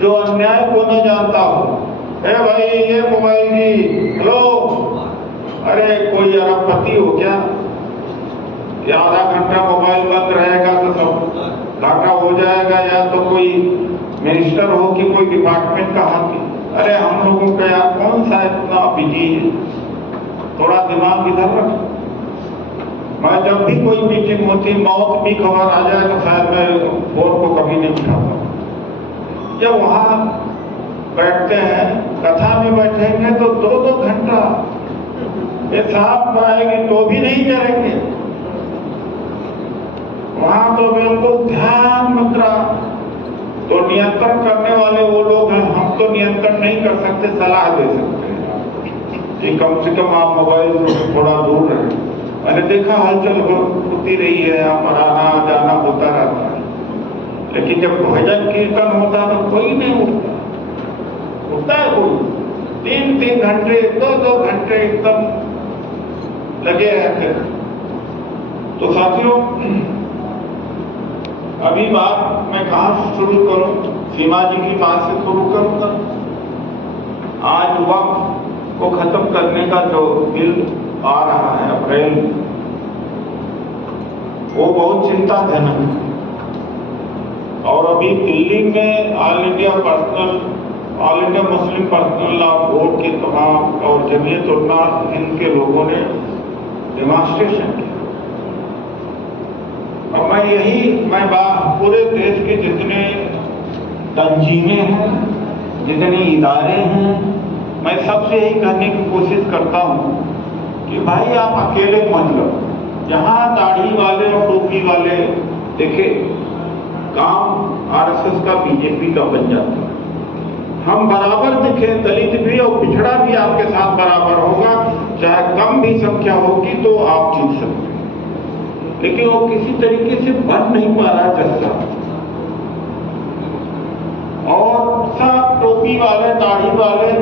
जो अन्याय को न जानता हो, ए भाई ये मोबाइल जी, हेलो, अरे कोई अरबपति हो क्या कि आधा घंटा मोबाइल बंद रहेगा तो सब घाटा हो जाएगा, या तो कोई मिनिस्टर हो कि कोई डिपार्टमेंट का हाथी। अरे हम लोगों का यार कौन सा इतना बिजी है, थोड़ा दिमाग इधर रख। मैं जब भी कोई मीटिंग होती, मौत की खबर आ जाए तो शायद मैं फोन को कभी नहीं उठाता। जब वहां बैठते हैं, कथा में बैठेंगे तो 2-2 घंटा ये साहब आएंगे तो भी नहीं करेंगे। वहां तो बिल्कुल ध्यान मुद्रा, तो नियंत्रण करने वाले वो लोग हैं, हम तो नियंत्रण नहीं कर सकते, सलाह दे सकते हैं कि कम से कम आप मोबाइल से थोड़ा दूर रहें। मैंने देखा हलचल होती रही है, यहाँ पर आना जाना होता रहता है, लेकिन जब भजन कीर्तन होता है तो कोई नहीं उठता है कोई। 3-3 घंटे 2-2 घंटे एकदम लगे रहते हैं। तो साथियों, अभी बात मैं कहाँ से शुरू करूं? सीमा जी की बात से शुरू करूंगा। आज वक्त को खत्म करने का जो बिल आ रहा है अप्रैल, वो बहुत चिंताजनक है। और अभी दिल्ली में all India Muslim personal law board के तमाम और जमीयत उलमा हिंद के लोगों ने डेमॉन्स्ट्रेशन किया। और मैं पूरे देश के जितने तंजीमें हैं, जितने इदारे हैं, मैं सबसे यही कहने की कोशिश करता हूँ कि भाई आप अकेले मत लो। जहाँ दाढ़ी वाले और टोपी वाले देखे काम आरएसएस का, बीजेपी का बन जाता है। हम बराबर दिखे, दलित भी और पिछड़ा भी आपके साथ बराबर होगा, चाहे कम भी संख्या होगी तो आप जीत सकते हैं। लेकिन वो किसी तरीके से बन नहीं पा रहा जैसा। और सब टोपी वाले, दाढ़ी वाले,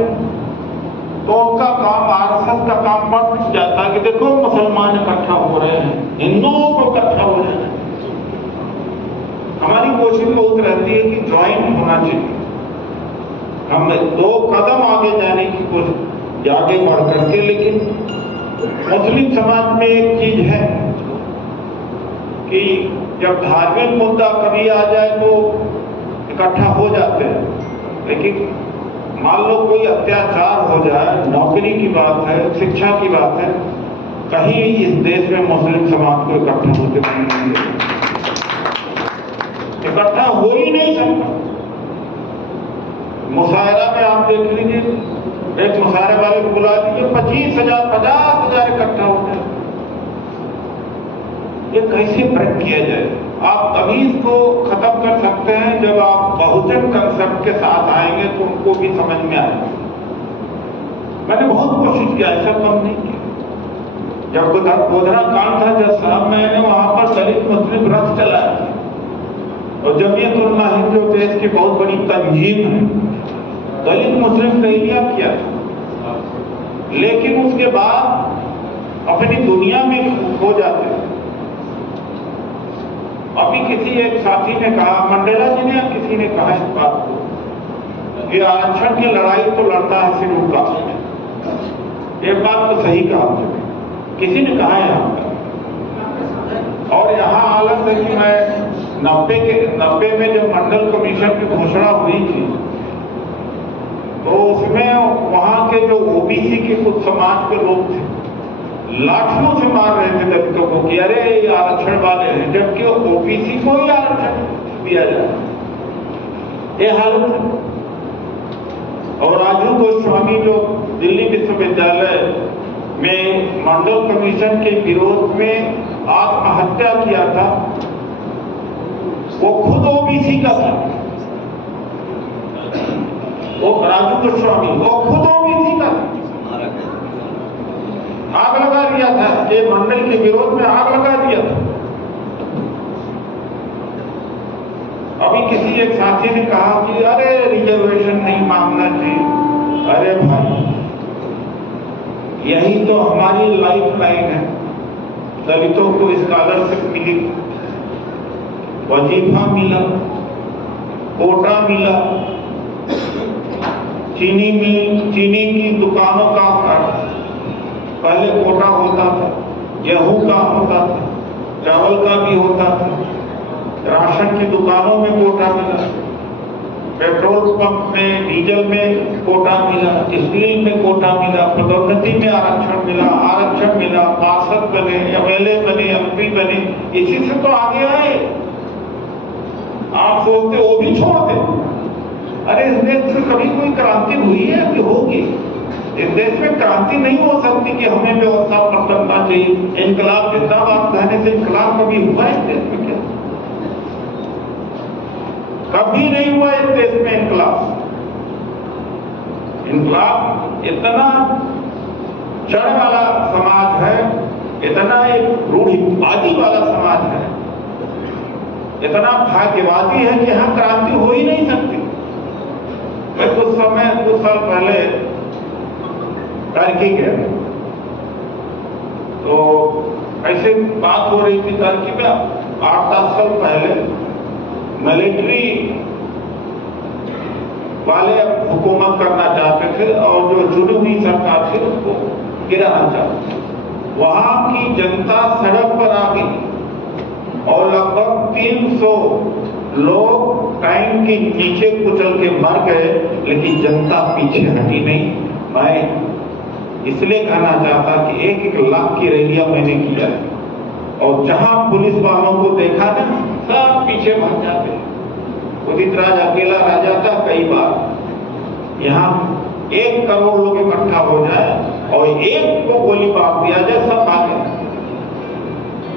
तो उनका काम, आरएसएस का काम बढ़ जाता है कि देखो मुसलमान इकट्ठा हो रहे हैं, हिंदुओं को इकट्ठा हो रहे हैं। हमारी कोशिश बहुत रहती है कि ज्वाइन होना चाहिए, हम 2 कदम आगे जाने की कोशिश, आगे बढ़ करके। लेकिन मुस्लिम समाज में एक चीज है कि जब धार्मिक मुद्दा कभी आ जाए तो इकट्ठा हो जाते हैं, लेकिन मान लो कोई अत्याचार हो जाए, नौकरी की बात है, शिक्षा की बात है, कहीं इस देश में मुस्लिम समाज को इकट्ठा होते नहीं, इकट्ठा हो ही नहीं सकता। मुशायरा में आप देख लीजिए, एक मुशायरे वाले को बुला लीजिए, 25,000 50,000 इकट्ठा होते हैं। ये कैसे ब्रेक किया जाए? आप तभी इसको खत्म कर सकते हैं जब आप बहुजन कंसेप्ट के साथ आएंगे तो उनको भी समझ में आएगा। मैंने बहुत कोशिश किया, ऐसा कम नहीं किया। जब गोधरा कांड था जज साहब, मैंने वहां पर दलित मुस्लिम रथ चलाया, और जमीयत उलमा हिंद जो देश की बहुत बड़ी तंजीम है, दलित मुस्लिम तैयार किया था, लेकिन उसके बाद अपनी दुनिया में खो जाते हैं। अभी किसी एक साथी ने कहा, मंडेला जी ने या किसी ने कहा इस बात को, कि आरक्षण की लड़ाई तो लड़ता है शेड्यूल कास्ट। एक बात तो सही कहा किसी ने कहा यहाँ पर। और यहाँ हालत है कि मैं 90 में जब मंडल कमीशन की घोषणा हुई थी, तो उसमें वहां के जो ओबीसी के कुछ समाज के लोग थे, लाठियों से मार रहे थे दलितों को कि अरे ये आरक्षण वाले हैं, जबकि ओबीसी को ही आरक्षण दिया जाए। ये हालत है। और राजू गोस्वामी जो दिल्ली विश्वविद्यालय में मंडल कमीशन के विरोध में आत्महत्या किया था, वो खुद ओबीसी का था। वो राजू गोस्वामी वो खुद ओबीसी का था। आग लगा दिया था, ये मंडल के विरोध में आग लगा दिया था। अभी किसी एक साथी ने कहा कि अरे रिजर्वेशन नहीं मांगना चाहिए। अरे भाई, यही तो हमारी लाइफ लाइन है। दलितों को स्कॉलरशिप मिली, वजीफा मिला, कोटा मिला, चीनी की दुकानों का पहले कोटा होता था, गेहूं का होता था, चावल का भी होता था, राशन की दुकानों में कोटा मिला, पेट्रोल पंप में, डीजल में कोटा मिला, स्टील में कोटा मिला, पदोन्नति में आरक्षण मिला, पार्षद बने, एमएलए बने, एमपी बने, इसी से तो आगे आए। आप सोचते वो भी छोड़ दे। अरे इस देश में कभी कोई क्रांति हुई है कि होगी? इस देश में क्रांति नहीं हो सकती कि हमें व्यवस्था पर करना चाहिए। इनकलाब जिंदाबाद कहने से इनकलाब कभी हुआ है इस देश में? क्या कभी नहीं हुआ इस देश में इनकलाब। इनकलाब इतना चढ़ वाला समाज है, इतना एक रूढ़िवादी वाला समाज है, इतना भाग्यवादी है कि यहां क्रांति हो ही नहीं सकती। मैं कुछ साल पहले टर्की गया, तो ऐसे बात हो रही थी टर्की में 8-10 साल पहले मिलिट्री वाले हुकूमत करना चाहते थे और जो चुनी हुई सरकार थी उसको गिराना चाहते थे। वहां की जनता सड़क पर आ गई और लगभग 300 लोग टाइम के नीचे कुचल के मर गए, लेकिन जनता पीछे हटी नहीं। मैं इसलिए कहना चाहता कि 1-1 लाख की रैलियां मैंने किया है और जहां पुलिस वालों को देखा ना, सब पीछे भाग जाते। उदित राज अकेला रह जाता कई बार। यहाँ 1 करोड़ लोग इकट्ठा हो जाए और एक को गोली मार दिया जाए, सब भागे।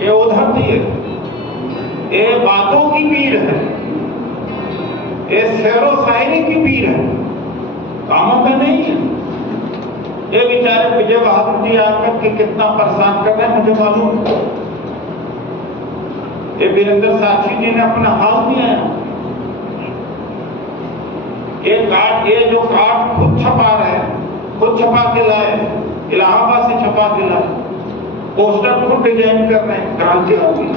ये उधर थी, ये बातों की पीर है, ये शेरो शायरी की पीर है, कामों का नहीं है। ये बेचारे विजय बहादुर जी आकर के कितना परेशान कर रहे हैं मुझे मालूम। ये वीरेंद्र साक्षी जी ने अपना हाल दिया है। ये जो कार्ड खुद छपा रहे, खुद छपा के लाए, इलाहाबाद से छपा के लाए, पोस्टर खुद डिजाइन कर रहे हैं। क्रांति होगी?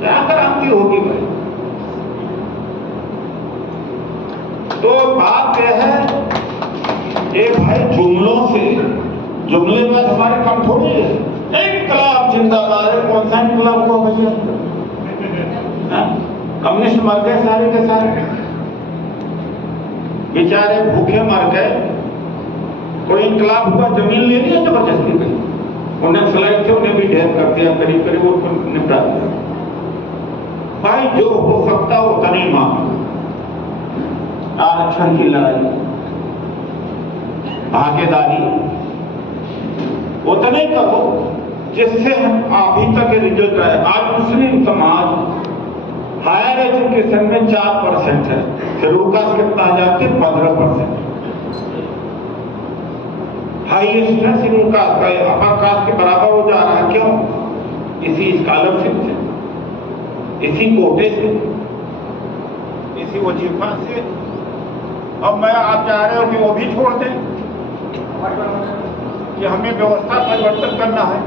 क्या क्रांति होगी भाई? तो बात यह है, ये भाई जुमले में हमारे कम थोड़ी है। इनकलाब जिंदाबाद है, कौन सा इनकलाब हुआ भैया? कम्युनिस्ट मर गए सारे के सारे, बेचारे भूखे मर गए। कोई इनकलाब हुआ? जमीन ले लिया जबरदस्ती में, उन्हें स्लाइड थे उन्हें भी ढेर कर दिया, करीब करीब उनको निपटा दिया। भाई जो हो सकता हो उतना ही मांग। आरक्षण की लड़ाई, भागीदारी उतने करो जिससे हम अभी तक रिजल्ट रहे। आज मुस्लिम समाज हायर एजुकेशन में 4% है, शेड्यूल कास्ट कितना आ जाते? 15%। हाईएस्ट है शेड्यूल कास्ट का, अपर कास्ट के बराबर हो जा रहा है। क्यों? इसी स्कॉलरशिप से, इसी कोटे से, इसी वजीफा से। अब मैं आप चाह रहे हो कि वो भी छोड़ दें, कि हमें व्यवस्था परिवर्तन करना है।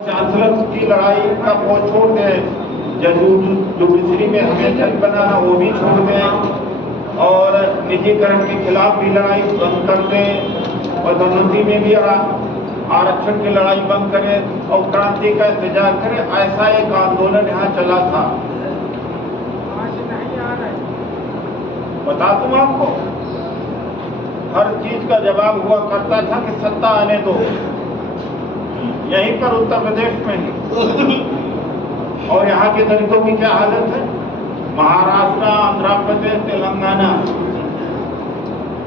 चांसलर की लड़ाई का वो छोड़ दें, जुडिशरी में हमें जज बनाना वो भी छोड़ दें और निजीकरण के खिलाफ भी लड़ाई बंद कर दें और पदोन्नति में भी आरक्षण की लड़ाई बंद करें और क्रांति का इंतजार करें। ऐसा एक आंदोलन यहाँ चला था। बता दूं आपको, हर चीज का जवाब हुआ करता था कि सत्ता आने दो। यहीं पर उत्तर प्रदेश में ही और यहाँ के दलितों की क्या हालत है? महाराष्ट्र, आंध्र प्रदेश, तेलंगाना,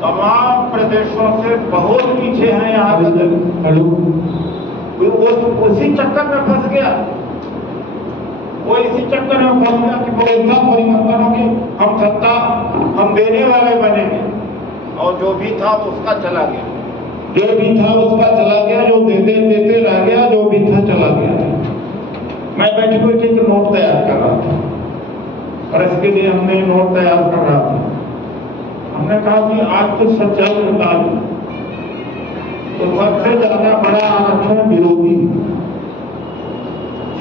तमाम प्रदेशों से बहुत पीछे हैं यहाँ के दलित। उसी चक्कर में फंस गया, वो इसी चक्कर में फंस गया कि व्यवस्था परिवर्तन होगी, हम सत्ता हम देने वाले बनेंगे और जो भी था उसका चला गया, जो भी था उसका चला गया, जो देते देते रह गया, जो भी था चला गया। मैं बैठे बैठे एक नोट तैयार कर रहा था और इसके लिए हमने नोट तैयार कर रहा था। हमने कहा कि आज तो सच्चाई बता दूं तो सबसे ज्यादा बड़ा आरक्षण विरोधी,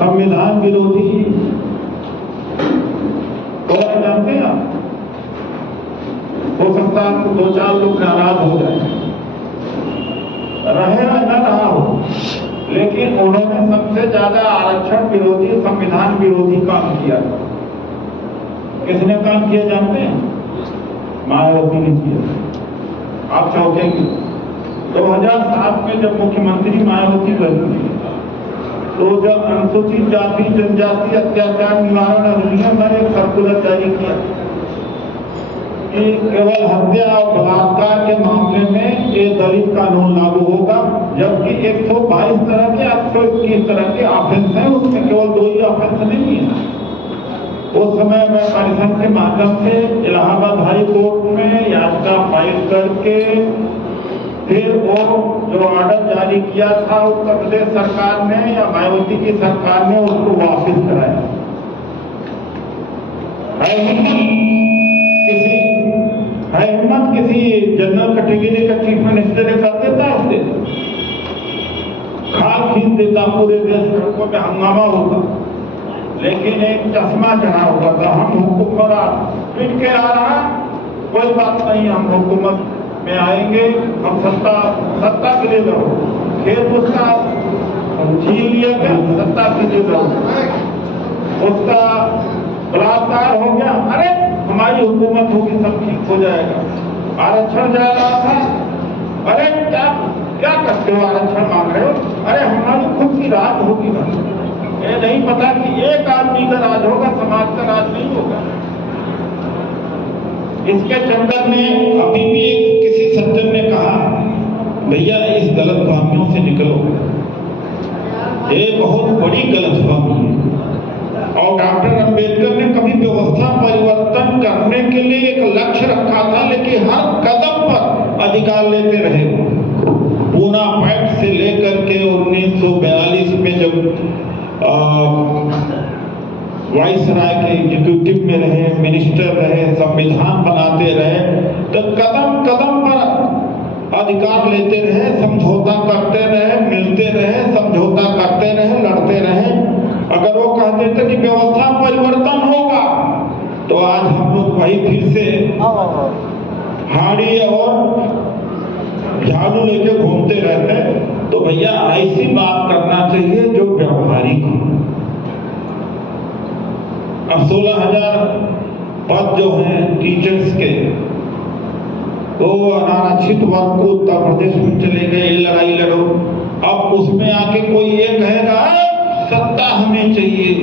संविधान विरोधी दो चार लोग नाराज हो जाए, रहे न रहा हो, लेकिन उन्होंने सबसे ज्यादा आरक्षण विरोधी, संविधान विरोधी काम किया। किसने काम किया जानते हैं? मायावती ने किया। आप चौंकेंगे। 2007 में जब मुख्यमंत्री मायावती बनी, तो जब अनुसूचित जाति जनजाति अत्याचार निवारण अधिनियम ने एक सर्कुलर जारी किया कि केवल हत्या और बलात्कार के मामले में ये दलित कानून लागू होगा, जबकि 122 तरह के 121 तरह के ऑफेंस हैं, उसमें केवल 2 ही ऑफेंस नहीं है। उस समय मैं परिषद के माध्यम से इलाहाबाद हाई कोर्ट में याचिका फाइल करके फिर वो जो ऑर्डर जारी किया था उत्तर प्रदेश सरकार ने या मायावती की सरकार ने, उसको वापस कराया। हिम्मत किसी जनरल कैटेगरी का चीफ मिनिस्टर ने कर देता है, उससे खाल खींच देता, पूरे देश सड़कों में हंगामा होगा, लेकिन एक चश्मा चढ़ा होगा था, हम हुकूमत पीट के आ रहा, कोई बात नहीं, हम हुकूमत में आएंगे, हम सत्ता के लिए लड़ो। खेत उसका छीन लिया गया, सत्ता के लिए लड़ो, उसका बलात्कार हो गया, अरे हमारी हुकूमत होगी सब ठीक हो जाएगा। आरक्षण जा रहा था, अरे क्या करते हो, आरक्षण मांग रहे हो, अरे हमारी खुद की राज होगी ना। ये नहीं पता कि एक आदमी का राज होगा, समाज का राज नहीं होगा। इसके चंदन ने अभी भी किसी सज्जन ने कहा, भैया इस गलतफहमियों से निकलो, ये बहुत बड़ी गलतफहमी है। और डॉक्टर अंबेडकर ने कभी व्यवस्था परिवर्तन करने के लिए एक लक्ष्य रखा था, लेकिन हर कदम पर अधिकार लेते रहे। पूना पैक्ट से लेकर के 1942 में जब वाइसराय के एग्जीक्यूटिव में रहे, मिनिस्टर रहे, संविधान बनाते रहे, तो कदम कदम पर अधिकार लेते रहे, समझौता करते रहे, मिलते रहे, समझौता करते रहे, लड़ते रहे। अगर वो कहते थे कि व्यवस्था परिवर्तन होगा, तो आज हम लोग वही फिर से हाड़ी और झाड़ू लेके घूमते रहते। तो भैया ऐसी बात करना चाहिए जो व्यवहारिक हो। अब 16,000 पद जो हैं टीचर्स के, तो अनारक्षित वर्ग को उत्तर प्रदेश में चले गए, लड़ाई लड़ो। अब उसमें आके कोई ये कहेगा सत्ता हमें चाहिए,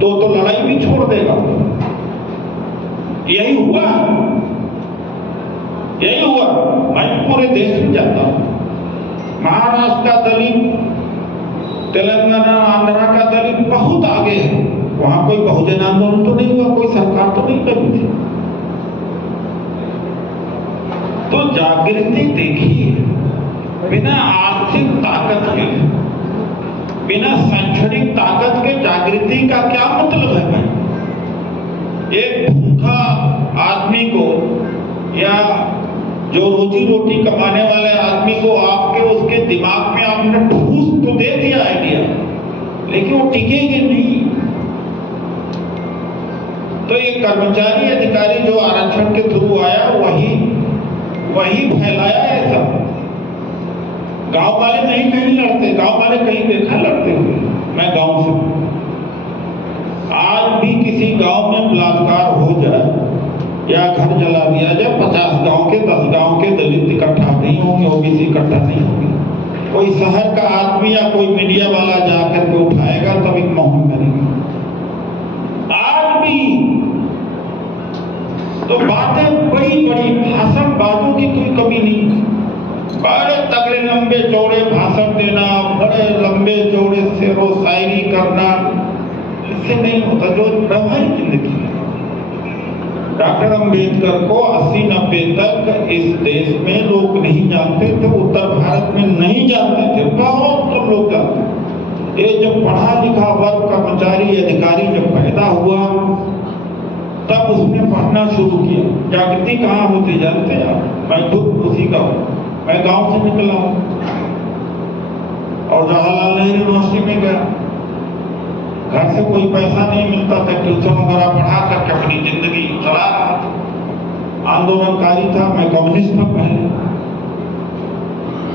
तो लड़ाई भी छोड़ देगा। यही हुआ मैं पूरे देश में जाता हूं, महाराष्ट्र का दलित, तेलंगाना आंध्रा का दलित बहुत आगे है। वहां कोई बहुजन आंदोलन तो नहीं हुआ, कोई सरकार तो नहीं करी थी। तो जागृति देखिए, बिना आर्थिक ताकत के, बिना शैक्षणिक ताकत के जागृति का क्या मतलब है? एक भूखा आदमी को या जो रोजी रोटी कमाने वाले आदमी को आपके उसके दिमाग में आपने ठूस तो दे दिया आइडिया, लेकिन वो टिकेगी नहीं। तो ये कर्मचारी अधिकारी जो आरक्षण के थ्रू आया, वही फैलाया है सब। गांव वाले नहीं कहीं लड़ते, गांव वाले कहीं देखा लड़ते हुए। मैं गांव से, आज भी किसी गांव में बलात्कार हो जाए या घर जला दिया जाए, 50 गांव के 10 गांव के दलित इकट्ठा नहीं होंगे, ओबीसी इकट्ठा नहीं होंगे। कोई शहर का आदमी या कोई मीडिया वाला जाकर के उठाएगा, तब एक मौन करेंगे। आज भी तो बातें बड़ी बड़ी, भाषण बाजों की कोई कमी नहीं, बड़े तगड़े लंबे चौड़े भाषण देना, बड़े लंबे चौड़े शेरो शायरी करना, इससे नहीं होता जो व्यवहारिक जिंदगी है। डॉक्टर अंबेडकर को 80-90 तक इस देश में लोग नहीं जानते थे, उत्तर भारत में नहीं जानते थे, बहुत कम लोग जानते थे। ये जब पढ़ा लिखा वर्ग, कर्मचारी अधिकारी जब पैदा हुआ, तब उसने पढ़ना शुरू किया। जागृति कहाँ होती जानते हैं आप? मैं खुद उसी का हूँ, मैं गांव से निकला हूँ और जवाहरलाल नेहरू यूनिवर्सिटी में गया। घर से कोई पैसा नहीं मिलता था, ट्यूशन वगैरह पढ़ा करके अपनी जिंदगी चला रहा था। आंदोलनकारी था, मैं कम्युनिस्ट था पहले,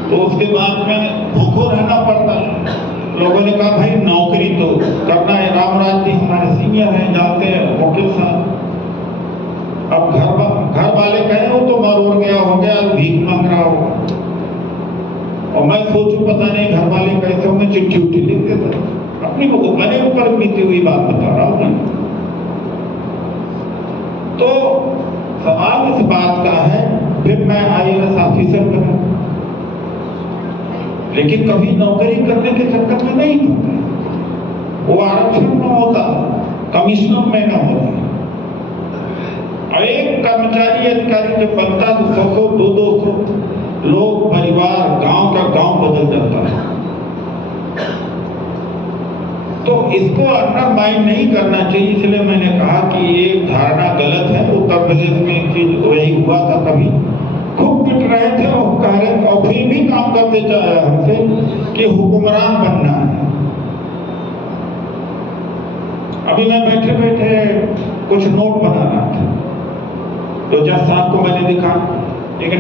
तो उसके बाद में भूखों रहना पड़ता है। लोगों ने कहा भाई नौकरी तो करना है, रामराज जी हमारे सीनियर हैं, जानते हैं, वकील साहब। अब घर वाले कहे हो तो मरोड़ गया हो गया, भीख मांग रहा हो। और मैं सोचूं पता नहीं घर वाले कैसे होंगे, चिट्ठी उट्ठी लिख देता। अपनी मैंने ऊपर बीती हुई बात बता रहा हूं। तो सवाल इस बात का है, फिर मैं IAS ऑफिसर बना, लेकिन कभी नौकरी करने के चक्कर में नहीं होता। वो आरक्षण में होता, कमिश्नर में न होता। और एक कर्मचारी अधिकारी जब बनता तो 100 200 लोग, परिवार, गांव का गांव बदल जाता है। तो इसको अंडरमाइन नहीं करना चाहिए। इसलिए मैंने कहा कि ये धारणा गलत है। उत्तर प्रदेश में एक चीज वही हुआ था, कभी खूब पिट रहे थे और कह रहे, और फिर भी काम करते चाहे हमसे कि हुक्मरान बनना है। अभी मैं बैठे बैठे कुछ नोट बना रहा था, तो जज साहब को मैंने दिखा ये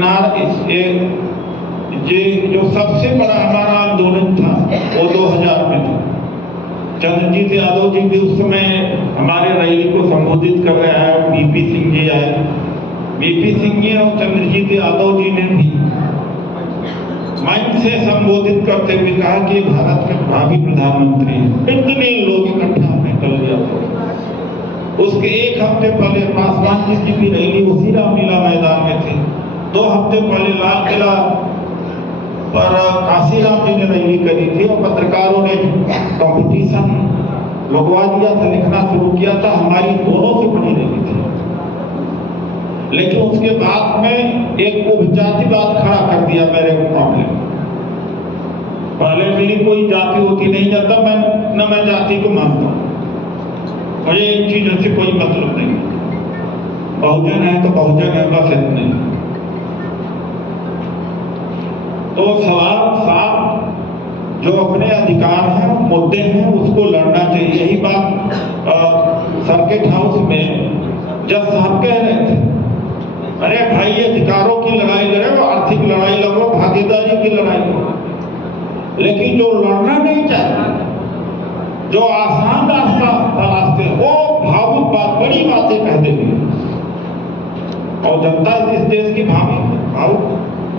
जो सबसे बड़ा हमारा आंदोलन था वो 2000 में था। चंद्रजीत यादव जी भी उस समय हमारे रैली को संबोधित कर रहे हैं, BP सिंह जी आए। BP सिंह जी और चंद्रजीत यादव जी ने भी माइक से संबोधित करते हुए कहा कि भारत के भावी प्रधानमंत्री हैं। इतने लोग इकट्ठा निकल गया। उसके एक हफ्ते पहले पासवान जी की भी रैली उसी रामलीला मैदान में थी। 2 हफ्ते पहले लाल किला पर काशीराम जी ने रैली करी थी और पत्रकारों ने कंपटीशन लगवा दिया था, लिखना शुरू किया था। हमारी दोनों से बड़ी रैली थी, लेकिन उसके बाद में एक उपजातिवाद खड़ा कर दिया मेरे मामले में। पहले मेरी कोई जाति होती नहीं जाता, मैं जाति को मानता हूँ। मुझे एक चीजों से कोई मतलब नहीं, बहुजन है तो बहुजन है, बस इतने। तो सवाल साफ, जो अपने अधिकार हैं, मुद्दे हैं, उसको लड़ना चाहिए। यही बात सर्किट हाउस में जज साहब कह रहे थे, अरे भाई अधिकारों की लड़ाई लड़ो, आर्थिक लड़ाई लड़ो, भागीदारी की लड़ाई लड़ो, लेकिन जो लड़ना नहीं चाहते, जो आसान रास्ता तलाशते हैं, वो भावुक बात, बड़ी बातें कह देते हैं। और जनता इस देश की भावुक,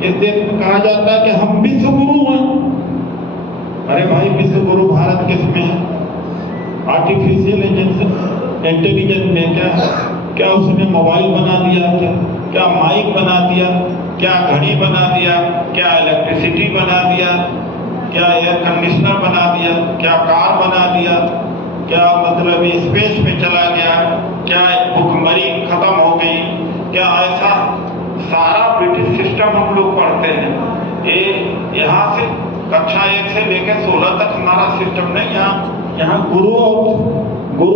इस देश में कहा जाता है कि हम विश्व गुरु हैं। अरे भाई विश्व गुरु भारत किस में है? आर्टिफिशियल इंटेलिजेंस में क्या उसने मोबाइल बना दिया, क्या माइक बना दिया, क्या घड़ी बना दिया, क्या इलेक्ट्रिसिटी बना दिया, क्या एयर कंडीशनर बना दिया, क्या कार बना दिया, क्या मतलब स्पेस में चला गया, क्या भुखमरी खत्म हो गई, क्या ऐसा सारा ब्रिटिश सिस्टम हम लोग पढ़ते हैं। ये यहाँ से कक्षा 1 से लेकर 16 तक हमारा सिस्टम नहीं, यहाँ गुरु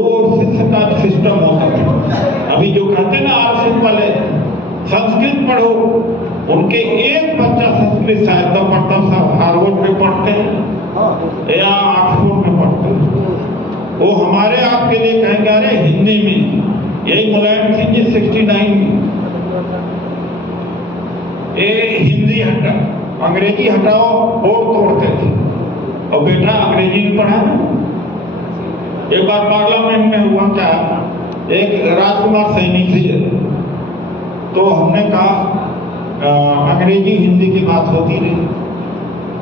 और शिष्य का सिस्टम होता है। अभी जो कहते हैं ना आर्सिक वाले, संस्कृत पढ़ो, उनके एक बच्चा संस्कृत शायद तो पढ़ता, सब हार्वर्ड में पढ़ते हैं या ऑक्सफोर्ड में पढ़ते हैं। वो हमारे आपके लिए कहेंगे अरे हिंदी में। यही मुलायम सिंह जी 69 में हिंदी हटा, अंग्रेजी हटाओ, वोट तोड़ते थे। और बेटा अंग्रेजी में पढ़ा। एक बार पार्लियामेंट में हुआ क्या, एक राजकुमार सैनी थे, तो हमने कहा अंग्रेजी हिंदी की बात होती रही,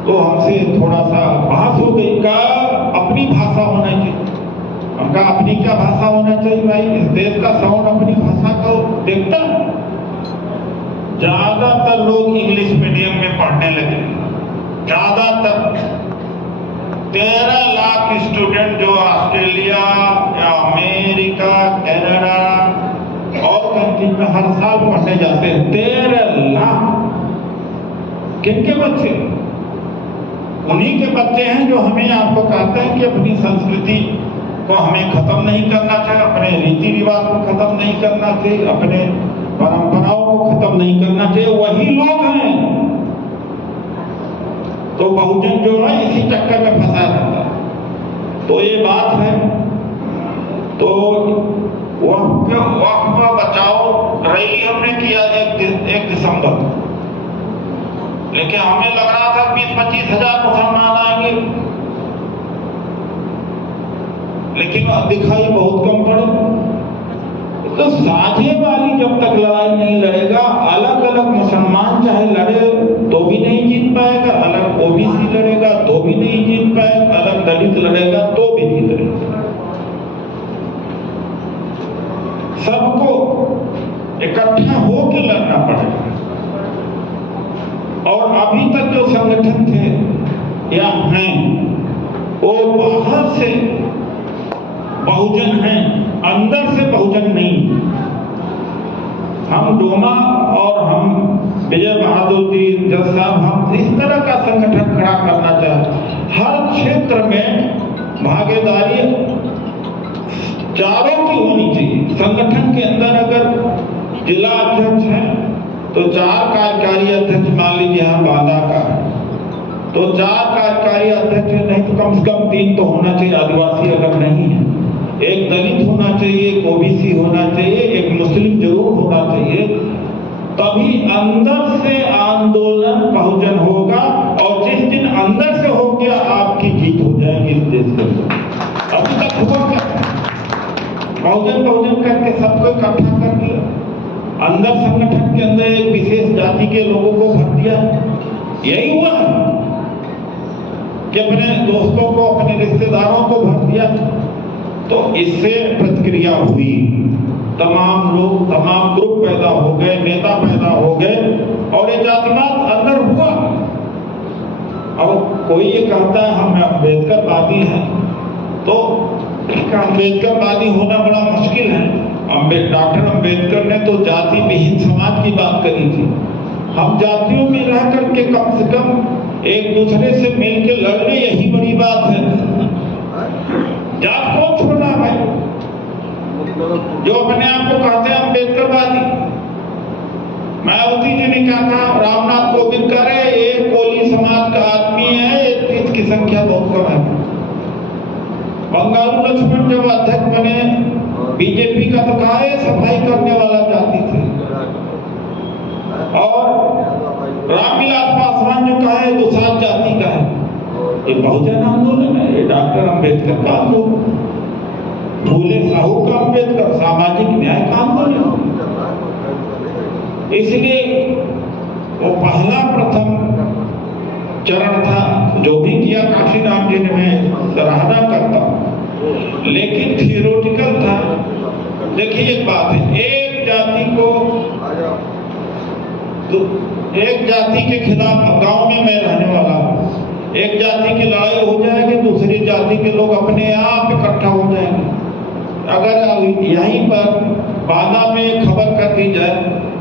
तो हमसे थोड़ा सा बहस हो गई। का अपनी भाषा होना चाहिए। हमका अपनी क्या भाषा होना चाहिए भाई? इस देश का साउंड अपनी भाषा को देखता है। ज्यादातर लोग इंग्लिश मीडियम में पढ़ने लगे, ज्यादातर 13 लाख स्टूडेंट जो ऑस्ट्रेलिया या अमेरिका, कनाडा और कंट्री में हर साल पढ़ने जाते हैं। 13 लाख किनके बच्चे? उन्हीं के बच्चे हैं जो हमें आपको कहते हैं कि अपनी संस्कृति को हमें खत्म नहीं करना चाहिए, अपने रीति रिवाज को खत्म नहीं करना चाहिए, अपने परंपराओं को खत्म नहीं करना चाहिए। वही लोग हैं। तो बहुजन जो है इसी चक्कर में फंसा रहता है। तो ये बात है। तो वक्फ बचाओ रैली हमने किया 1 दिसंबर, लेकिन हमें लग रहा था 20-25 हजार मुसलमान आएंगे, लेकिन दिखाई बहुत कम पड़े। तो साझे वाली जब तक लड़ाई नहीं लड़ेगा, अलग अलग मुसलमान चाहे लड़े तो भी नहीं जीत पाएगा, अलग ओबीसी लड़ेगा तो भी नहीं जीत पाएगा, अलग दलित लड़ेगा तो भी जीत रहेगा। सबको इकट्ठा होकर लड़ना पड़ेगा। और अभी तक जो संगठन थे या हैं, वो बाहर से बहुजन हैं, अंदर से बहुजन नहीं। हम डोमा और हम विजय बहादुर जी जज साहब, हम इस तरह का संगठन खड़ा करना चाहते। हर क्षेत्र में भागीदारी चारों की होनी चाहिए। संगठन के अंदर अगर जिला अध्यक्ष है तो 4 कार्यकारी अध्यक्ष, मान लीजिए यहाँ बांदा का है तो 4 कार्यकारी अध्यक्ष, नहीं तो कम से कम 3 तो होना चाहिए। आदिवासी अगर नहीं है, एक दलित होना चाहिए, एक ओबीसी होना चाहिए, एक मुस्लिम जरूर होना चाहिए। तभी अंदर से आंदोलन बहुजन होगा, और जिस दिन अंदर से हो गया आपकी जीत हो जाएगी इस देश के अंदर। अभी तक हुआ क्या? बहुजन करके सबको इकट्ठा कर दिया, अंदर संगठन के अंदर एक विशेष जाति के लोगों को भर दिया। यही हुआ कि अपने दोस्तों को, अपने रिश्तेदारों को भर दिया। तो इससे प्रतिक्रिया हुई, तमाम लोग, तमाम ग्रुप पैदा हो गए, नेता पैदा हो गए, और ये जातिवाद अंदर हुआ। अब कोई ये कहता है हम अम्बेडकरवादी हैं, तो अम्बेडकरवादी होना बड़ा मुश्किल है। डॉक्टर अम्बेडकर ने तो जाति विहीन समाज की बात करी थी। हम जातियों में रह करके कम से कम एक दूसरे से मिलकर लड़ने, यही बड़ी बात है। जात कौन छोड़ रहा भाई? जो अपने आप को कहते हैं अम्बेडकरवादी। मायावती जी ने क्या कहा? रामनाथ कोविंद कह रहे ये कोली समाज का आदमी है, इसकी संख्या बहुत कम है। बंगारू लक्ष्मण जब अध्यक्ष बने बीजेपी का, तो कहा है सफाई करने वाला जाति थे। और रामविलास पासवान जो कहा है दुसाध जाति का है। ये बहुजन आंदोलन है, ये डॉक्टर अम्बेडकर का आंदोलन, फूले साहू का अम्बेडकर, सामाजिक न्याय का आंदोलन। इसलिए वो पहला प्रथम चरण था, जो भी किया काशीराम जी ने मैं सराहना करता हूं, लेकिन थियोरेटिकल था। देखिए एक बात है, एक जाति को, तो एक जाति के खिलाफ, गांव में मैं रहने वाला हूं, एक जाति की लड़ाई हो जाएगी, दूसरी जाति के लोग अपने आप इकट्ठा हो जाएंगे। अगर यहीं पर बांदा में खबर कर दी जाए,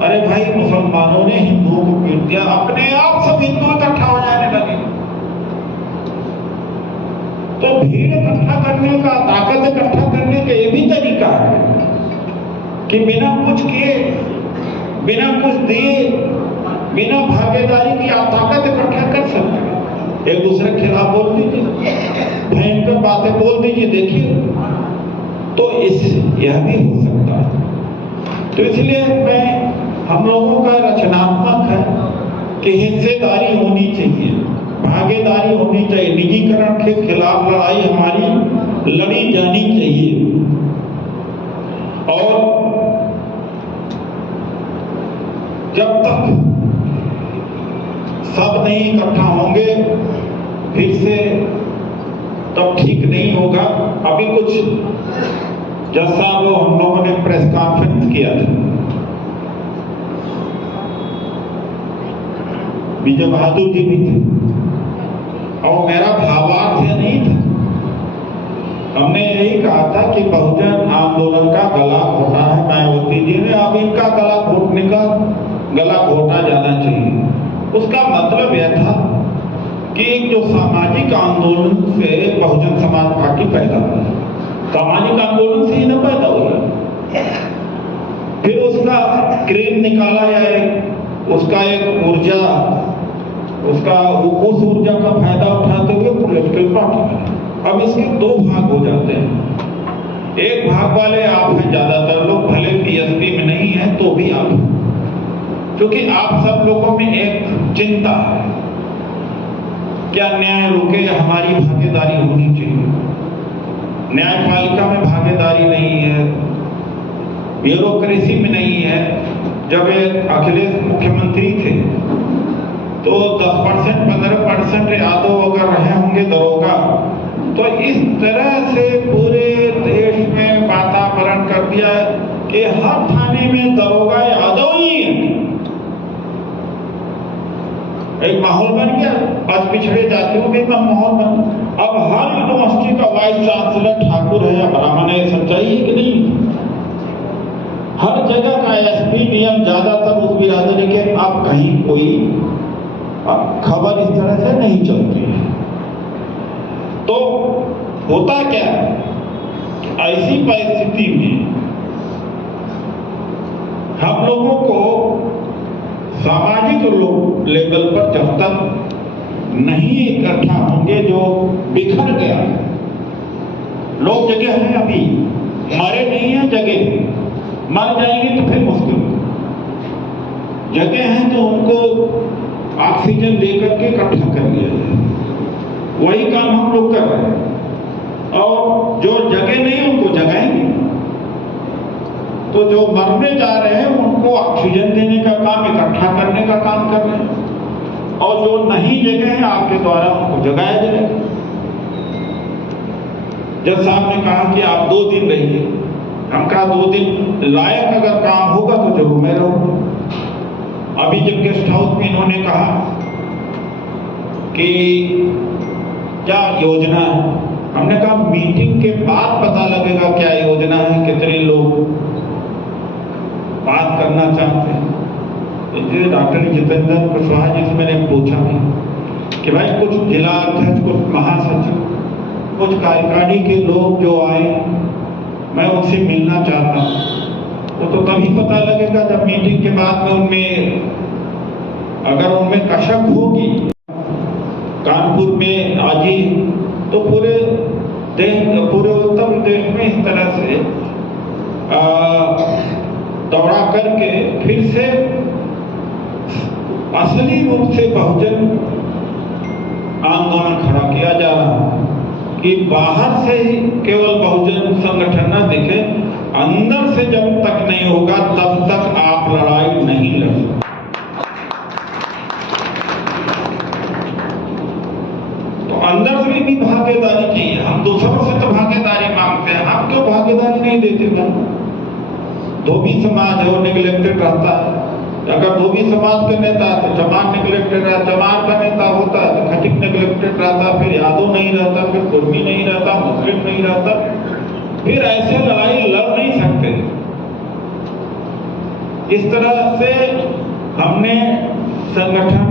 अरे भाई मुसलमानों ने हिंदुओं को पीट दिया, अपने आप सब हिंदू इकट्ठा हो जाने लगे। तो भीड़ इकट्ठा करने का, ताकत इकट्ठा करने का ये भी तरीका है कि बिना कुछ किए, बिना कुछ दिए, बिना भागीदारी की आप ताकत इकट्ठा कर सकते हैं। एक दूसरे के खिलाफ बोल दीजिए, भयंकर बातें बोल दीजिए, देखिए, तो यह भी हो सकता है। तो इसलिए हम लोगों का रचनात्मक है कि हिस्सेदारी होनी चाहिए, भागीदारी होनी चाहिए। निजीकरण के खिलाफ लड़ाई हमारी लड़ी जानी चाहिए। और जब तक सब नहीं इकट्ठा होंगे फिर से, तब ठीक नहीं होगा। अभी कुछ जज साहब, हम लोगों ने प्रेस कॉन्फ्रेंस किया था, विजय बहादुर जी भी थे, और मेरा भावार्थ नहीं था। हमने यही कहा था कि बहुजन आंदोलन का गला घोटा है मायावती जी ने, अब इनका गला घोटा जाना चाहिए। उसका मतलब यह था कि जो सामाजिक आंदोलन से बहुजन समाज पार्टी पैदा हुई, सामाजिक आंदोलन से ही न पैदा हुआ, फिर उसका क्रेन निकाला जाए, उसका एक ऊर्जा, उसका उस ऊर्जा का फायदा उठाते हुए पॉलिटिकल पार्टी। अब इसके 2 भाग हो जाते हैं। एक भाग वाले आप हैं, ज्यादातर लोग भले बीएसपी में नहीं है तो तो भी आप, क्योंकि आप सब लोगों में एक चिंता है, क्या न्याय रुके, हमारी भागीदारी होनी चाहिए। न्यायपालिका में भागीदारी नहीं है, ब्यूरोक्रेसी में नहीं है। जब अखिलेश मुख्यमंत्री थे तो 10% 15% यादव अगर रहे होंगे दरोगा, तो इस तरह से पूरे देश में वातावरण कर दिया कि हर थाने में दरोगा यादव ही है। एक माहौल बन गया, आज पिछड़े जातियों में माहौल बन। अब हर यूनिवर्सिटी का वाइस चांसलर ठाकुर है या ब्राह्मण है, सच्चाई है कि नहीं? हर जगह का एसपी नियम ज्यादातर उस बिरादरी के, आप कहीं कोई खबर इस तरह से नहीं चलती है। तो होता क्या है, ऐसी परिस्थिति में हम लोगों को सामाजिक लेवल पर जब तक नहीं इकट्ठा होंगे, जो बिखर गया लोग, जगह है अभी, मरे नहीं है, जगह मर जाएंगे तो फिर मुश्किल। जगह है तो उनको ऑक्सीजन देकर के इकट्ठा कर लिया जाए, वही काम हम लोग कर रहे हैं। और जो जगह नहीं उनको जगाएंगे, तो जो मरने जा रहे हैं उनको ऑक्सीजन देने का काम, इकट्ठा करने का काम कर रहे हैं। और जो नहीं जगह है आपके द्वारा उनको जगाया जाएगा। जज साहब ने कहा कि आप 2 दिन रहिए, हम कहा 2 दिन लायक अगर काम होगा तो जरूर मैं रहूंगा। अभी जब गेस्ट हाउस में इन्होंने कहा कि क्या योजना है, हमने कहा मीटिंग के बाद पता लगेगा क्या योजना है, कितने लोग बात करना चाहते हैं। तो डॉक्टर जितेंद्र कुशवाहा जी से मैंने पूछा कि भाई कुछ जिला अध्यक्ष, कुछ महासचिव, कुछ कार्यकारिणी के लोग जो आए, मैं उनसे मिलना चाहता हूँ। तो तभी पता लगेगा जब मीटिंग के बाद में उनमें, अगर उनमें कशक होगी कानपुर में आजी, तो पूरे देश, पूरे उत्तर प्रदेश में इस तरह से दौड़ा करके फिर से असली रूप से बहुजन आंदोलन खड़ा किया जा रहा है कि बाहर से ही केवल बहुजन संगठन न दिखे, अंदर से जब तक नहीं होगा तब तक आप लड़ाई नहीं लड़ सकते। तो अंदर से भी भागीदारी चाहिए। हम दूसरों से तो भागीदारी मांगते हैं, हम क्यों भागीदारी नहीं देते हैं? धोबी समाज है वो निगलेक्टेड रहता है। अगर धोबी समाज का नेता है तो चमार निगलेक्टेड है, चमार का नेता होता है तो खटिक निगलेक्टेड रहता, फिर यादव नहीं रहता, फिर कुर्मी नहीं रहता, मुस्लिम नहीं रहता। फिर ऐसे लड़ाई लड़ नहीं सकते। इस तरह से हमने संगठन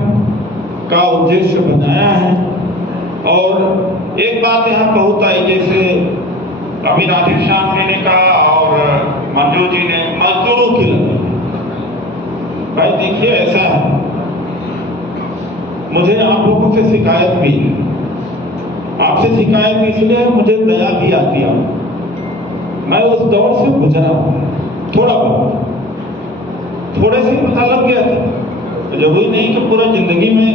का उद्देश्य बनाया है। और एक बात यहाँ बहुत आई, जैसे अभी राधेश्याम जी ने कहा और मंजू जी ने, मजदूरों की लड़ाई। भाई देखिए ऐसा है, मुझे आप लोगों से शिकायत भी है, आपसे शिकायत इसलिए मुझे दया भी आती है। मैं उस दौर से गुजरा हूं, थोड़ा बहुत, थोड़े से पता लग गया था। जरूरी नहीं कि पूरा जिंदगी में,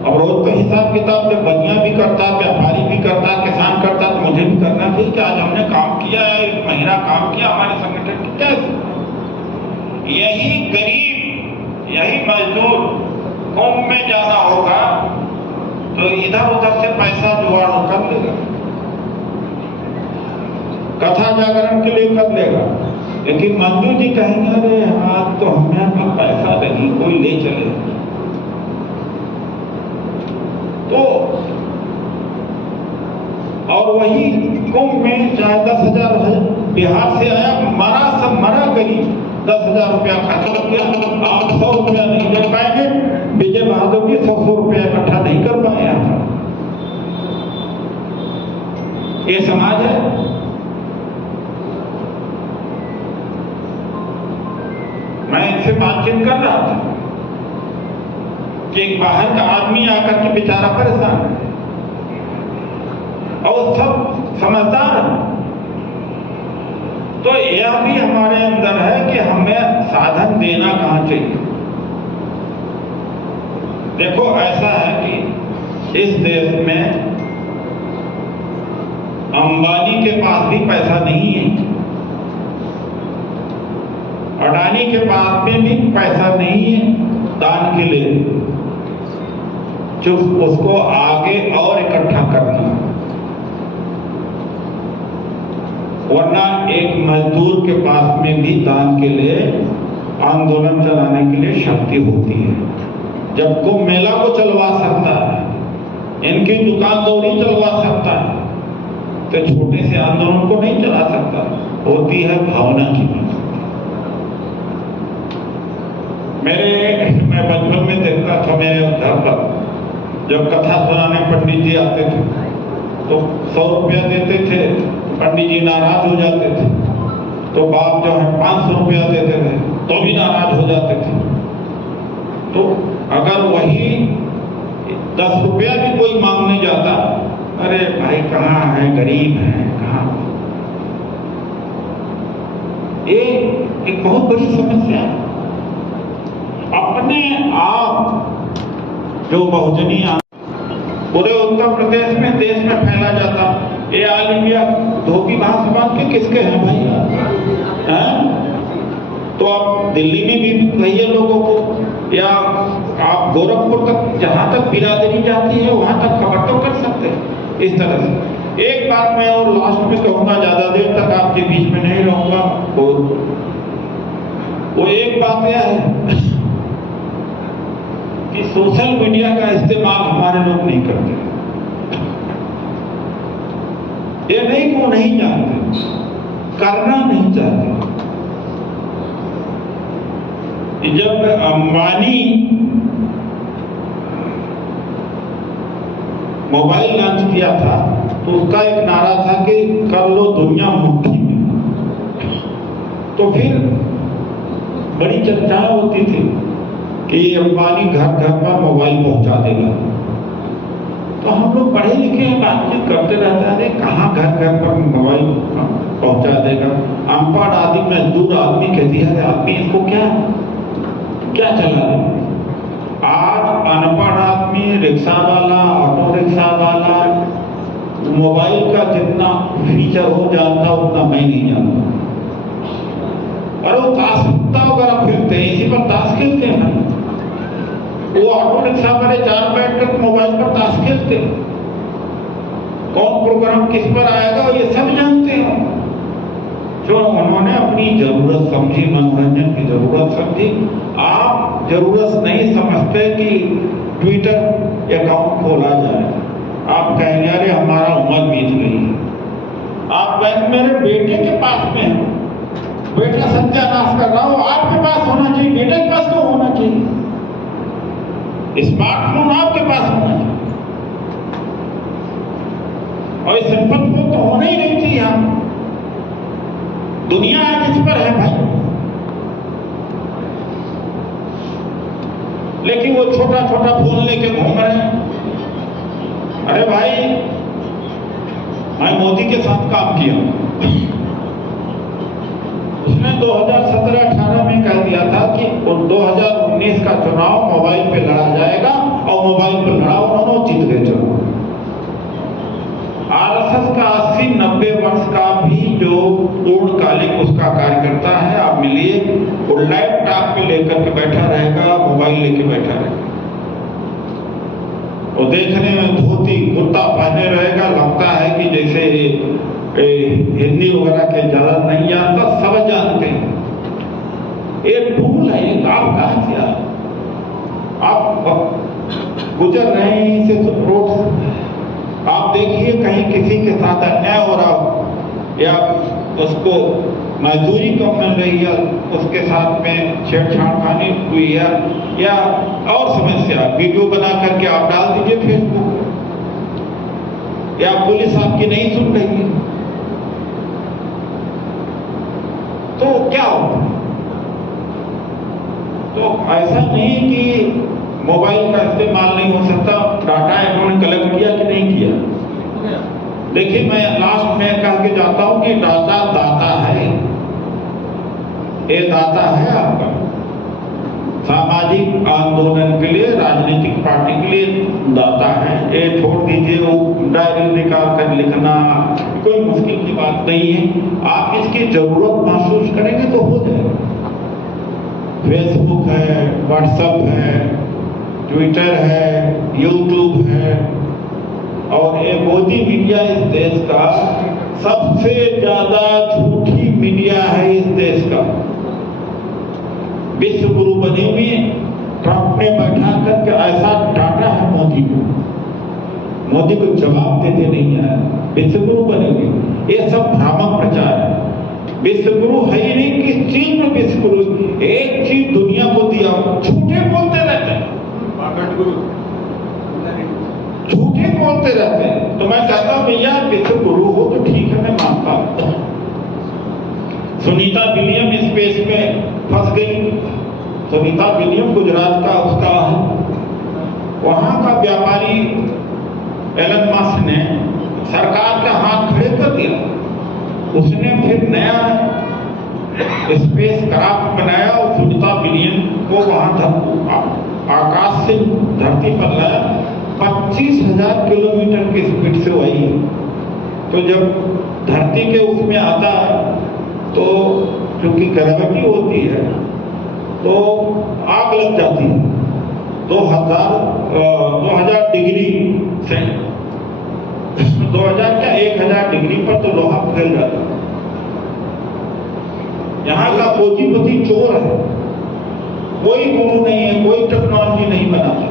अब रोज का हिसाब किताब जब बनिया भी करता, व्यापारी भी करता, किसान करता, तो मुझे भी करना चाहिए कि आज हमने काम किया है, 1 महीना काम किया हमारे संगठन की। कैसे यही गरीब, यही मजदूर कुंभ में जाना होगा तो इधर उधर से पैसा जुगाड़ कर लेगा, कथा जागरण के लिए कर लेगा। लेकिन मंजू जी कहेंगे अरे हाँ तो हमें तो पैसा नहीं, कोई ले चले। तो और वही कुंभ में चाहे 10,000 बिहार से आया, मरा सब मरा गरीब, 10,000 रुपया खर्च कर दिया, आप 100 रुपया नहीं दे पाएंगे। विजय बहादुर जी 100 रुपया इकट्ठा नहीं कर पाए। ये समाज है। मैं इनसे बातचीत कर रहा था कि एक बाहर का आदमी आकर के बेचारा परेशान है और सब समझदार है। तो यह भी हमारे अंदर है कि हमें साधन देना कहां चाहिए। देखो ऐसा है कि इस देश में अंबानी के पास भी पैसा नहीं है, अडानी के पास में भी पैसा नहीं है दान के लिए, जो उसको आगे और इकट्ठा करना। वरना एक मजदूर के पास में भी दान के लिए, आंदोलन चलाने के लिए शक्ति होती है। जब को मेला को चलवा सकता है, इनकी दुकान दौड़ी चलवा सकता है, तो छोटे से आंदोलन को नहीं चला सकता। होती है भावना की। मैं बचपन में देखता था, मेरे घर पर जब कथा सुनाने पंडित जी आते थे तो 100 रुपया देते थे, पंडित जी नाराज हो जाते थे, तो बाप जो है 500 रुपया देते थे तो भी नाराज हो जाते थे। तो अगर वही 10 रुपया भी कोई मांगने जाता, अरे भाई कहाँ है, गरीब है कहाँ। ये एक बहुत बड़ी समस्या है। अपने आप जो बहुजनी पूरे उत्तर प्रदेश में, देश में फैला जाता, ये ऑल इंडिया धोबी भाषा के किसके हैं भाई? तो आप दिल्ली में भी कहिए लोगों को, या आप गोरखपुर तक, जहां तक बिरादरी जाती है वहां तक खबर तो कर सकते हैं इस तरह से। एक बात मैं और लास्ट में कहूंगा, ज्यादा देर तक आपके बीच में नहीं रहूंगा। वो एक बात यह है कि सोशल मीडिया का इस्तेमाल हमारे लोग नहीं करते। ये नहीं को नहीं जानते, करना नहीं चाहते। जब अंबानी मोबाइल लॉन्च किया था तो उसका एक नारा था कि कर लो दुनिया मुट्ठी में। तो फिर बड़ी चर्चाएं होती थी कि अंबानी घर घर पर मोबाइल पहुंचा देगा। तो हम लोग पढ़े लिखे हैं, बातचीत करते रहते हैं, कहाँ घर घर पर मोबाइल पहुंचा देगा। अनपढ़ आदमी, मजदूर आदमी कहती है आदमी इसको क्या चला रहे। आज अनपढ़ आदमी, रिक्शा वाला, ऑटो रिक्शा वाला मोबाइल का जितना फीचर हो जानता उतना मैं नहीं जानता। और वो ताश वगैरह खेलते हैं, इसी पर ताश खेलते हैं ना। वो ऑटो रिक्शा वाले 4 बैठकर मोबाइल पर ताश खेलते हैं। कौन प्रोग्राम किस पर आएगा ये सब जानते हैं। जो उन्होंने अपनी जरूरत समझी, मनोरंजन की जरूरत समझी। आप जरूरत नहीं समझते कि ट्विटर अकाउंट खोला जाए। आप कहेंगे अरे हमारा उम्र बीत गई है। आप कहेंगे मेरे बेटे के पास में है, बेटा सत्यानाश कर रहा हूं, आपके पास होना चाहिए, बेटे के पास तो होना चाहिए। स्मार्टफोन आपके पास होना चाहिए, और सिंपल फोन तो होना ही नहीं चाहिए। हम दुनिया आज इस पर है भाई, लेकिन वो छोटा छोटा फोन लेके घूम रहे हैं। अरे भाई, मैं मोदी के साथ काम किया। उसने 2017-18 में कह दिया था कि 2019 का चुनाव मोबाइल पे लड़ा जाएगा, और मोबाइल पे लड़ा, उन्होंने जीत गए चुनाव। आरएसएस का 80-90 वर्ष का भी जो पूर्णकालिक उसका कार्यकर्ता है, आप मिलिए, वो लैपटॉप पे लेकर के बैठा रहेगा, मोबाइल लेके बैठा रहेगा। वो देखने में धोती कुर्ता पहने रहेगा, लगता है कि जैसे हिंदी वगैरह के ज्यादा नहीं जानता, सब जानते हैं। ये टूल है, ये काम कहां से आया? आप गुजर रहे हैं इसे रोड, आप देखिए कहीं किसी के साथ अन्याय हो रहा हो, या उसको मजदूरी कम मिल रही है, उसके साथ में छेड़छाड़ खानी हुई है, या और समस्या, वीडियो बना करके आप डाल दीजिए फेसबुक, या पुलिस आपकी नहीं सुन रही है, तो क्या होगा? तो ऐसा नहीं कि मोबाइल का इस्तेमाल नहीं हो सकता। डाटा इन्होंने कलेक्ट किया कि नहीं किया? देखिए, मैं लास्ट में कह के जाता हूं कि डाटा दाता है। ये दाता है आपका। सामाजिक आंदोलन के लिए, राजनीतिक पार्टी के लिए दाता है। ये छोड़ दीजिए, वो डायरी निकाल कर लिखना कोई मुश्किल की बात नहीं है। आप इसकी जरूरत महसूस करेंगे तो हो जाएगा। फेसबुक है, व्हाट्सएप है, ट्विटर है, यूट्यूब है, और ये मोदी मीडिया इस देश का सबसे ज्यादा झूठी मीडिया है इस देश का। विश्व गुरु बने हुए ट्रंप ने बैठा करके ऐसा डांटा है मोदी को जवाब देते नहीं आया। विश्व गुरु बने हुए, ये सब भ्रामक प्रचार है। विश्व गुरु है ही नहीं, किस चीज में विश्व गुरु? एक चीज दुनिया को दिया, झूठे बोलते रहते हैं, झूठे बोलते रहते हैं। तो मैं कहता हूं भैया विश्व गुरु हो तो ठीक है, मैं मानता हूं। सुनीता विलियम स्पेस में फंस गई। सुनीता विलियम गुजरात का उसका वहां का व्यापारी एलन मस्क ने सरकार का हाथ खड़े कर दिया। उसने फिर नया स्पेस क्राफ्ट बनाया और सुनीता विलियम को वहां आकाश से धरती पर लाया। 25,000 किलोमीटर की स्पीड से वही। तो जब धरती के उसमें आता है तो क्योंकि ग्रेविटी होती है तो आग लग जाती है। 2000 डिग्री से 2000 क्या 1000 डिग्री पर तो लोहा फैल जाता है। यहाँ का पूंजीपति चोर है, कोई गुरु नहीं है, कोई टेक्नोलॉजी नहीं बनाता,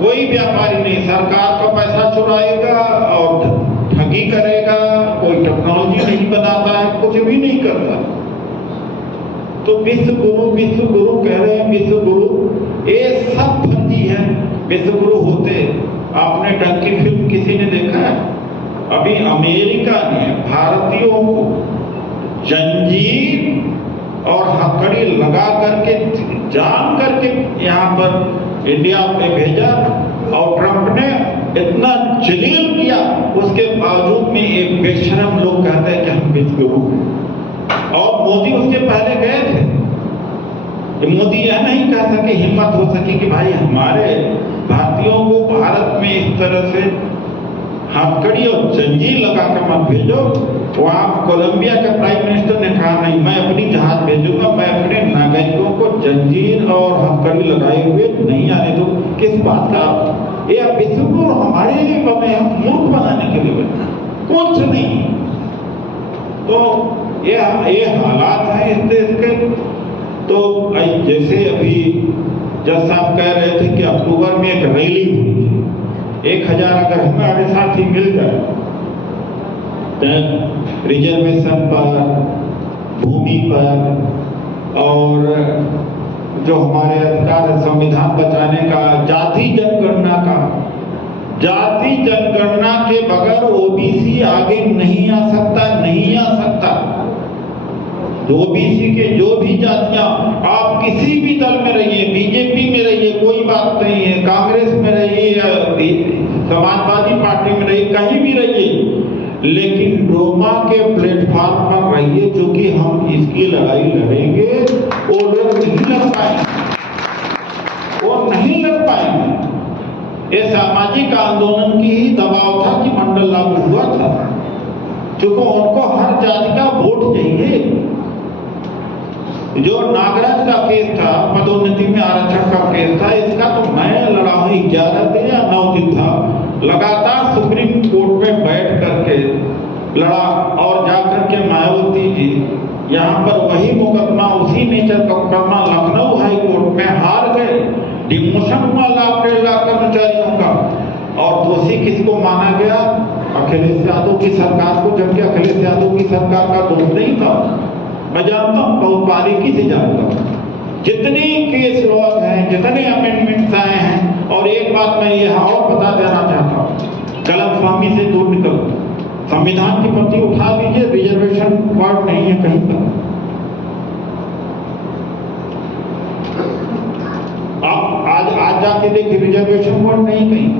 कोई व्यापारी नहीं, सरकार का पैसा चुराएगा और ठगी करेगा, कोई टेक्नोलॉजी नहीं बनाता है, कुछ भी नहीं करता। तो विश्व गुरु कह रहे हैं, विश्व गुरु ये सब फर्जी है। विश्व गुरु होते, आपने डंकी फिल्म किसी ने देखा है? अभी अमेरिका ने भारतीयों को जंजीर और हथकड़ी लगा करके जान करके यहाँ पर इंडिया में भेजा और ट्रंप ने इतना जलील किया, उसके बावजूद में एक बेशरम लोग कहते हैं कि हम विश्व गुरु हैं। और मोदी उसके पहले गए थे। मोदी यह नहीं कह सके, हिम्मत हो सके कि भाई हमारे भारतीयों को भारत में इस तरह से हथकड़ी और जंजीर लगा कर मत भेजो। वहां कोलंबिया के प्राइम मिनिस्टर ने कहा नहीं, मैं अपनी जहाज भेजूंगा, मैं अपने नागरिकों को जंजीर और हथकड़ी लगाए हुए नहीं आने दूं। किस बात का? ये विश्व गुरु हमारे लिए बने, हम मूर्ख बनाने के लिए बने, कुछ नहीं। तो ये हालात है इस देश के। तो जैसे अभी जज साहब कह रहे थे कि अक्टूबर में एक रैली हुई, 1000 अगर हमारे साथी मिल जाए रिजर्वेशन पर, भूमि पर, और जो हमारे अधिकार है संविधान बचाने का, जाति जनगणना के बगैर ओबीसी आगे नहीं आ सकता। ओबीसी के जो भी जातियां, आप किसी भी दल में रहिए, बीजेपी में रहिए, कोई बात नहीं है, कांग्रेस में रहिए, समाजवादी पार्टी में रहिए, कहीं भी रहिए, लेकिन रोमा के प्लेटफॉर्म पर रहिए, जो कि हम इसकी लड़ाई लड़ेंगे। वो लोग नहीं लड़ पाएंगे। ये सामाजिक आंदोलन की ही दबाव था कि मंडल लागू हुआ था, क्योंकि उनको हर जाति का वोट चाहिए। जो नागराज का केस था, पदोन्नति में आरक्षण का केस था, इसका तो मैं लड़ा हूं 11 दिन या 9 दिन था, लगातार सुप्रीम कोर्ट में बैठ करके लड़ा। और जाकर के मायावती जी यहाँ पर वही मुकदमा, उसी नेचर का मुकदमा लखनऊ हाई कोर्ट में हार गए। डिमोशन हुआ लाख 1.5 लाख कर्मचारियों का, और दोषी किसको माना गया? अखिलेश यादव की सरकार को, जबकि अखिलेश यादव की सरकार का दोष नहीं था। मैं जानता हूँ, बहुत बारीकी से जानता हूँ जितने केस लॉज हैं, जितने अमेंडमेंट्स आए हैं। और एक बात मैं यहाँ और बता देना चाहता हूँ, गलत फहमी से दूर निकलो, संविधान की प्रति उठा लीजिए, रिजर्वेशन वर्ड नहीं है कहीं पर। आप आज जाके देखिए, रिजर्वेशन वर्ड नहीं कहीं।